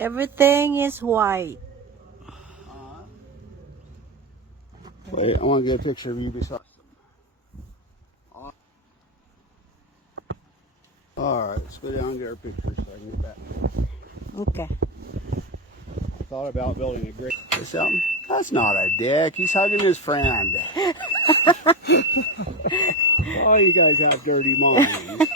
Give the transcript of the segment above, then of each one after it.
Everything is white. Wait, I want to get a picture of you beside them. Alright, let's go down and get our picture so I can get back. Okay. I thought about building a great... Something? That's not a dick. He's hugging his friend. Oh, you guys have dirty minds.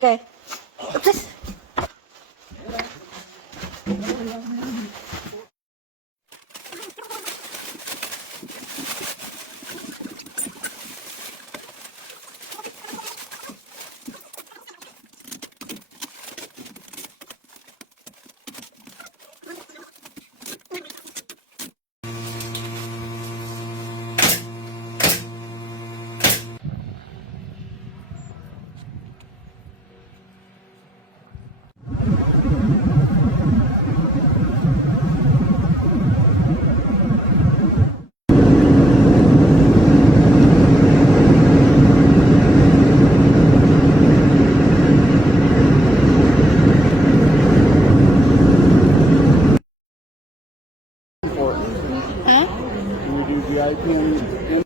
Okay. Oops. Huh? Can you do VIP and...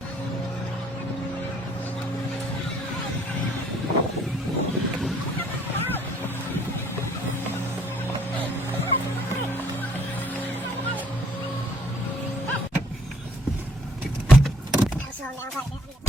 Slow down quite a bit.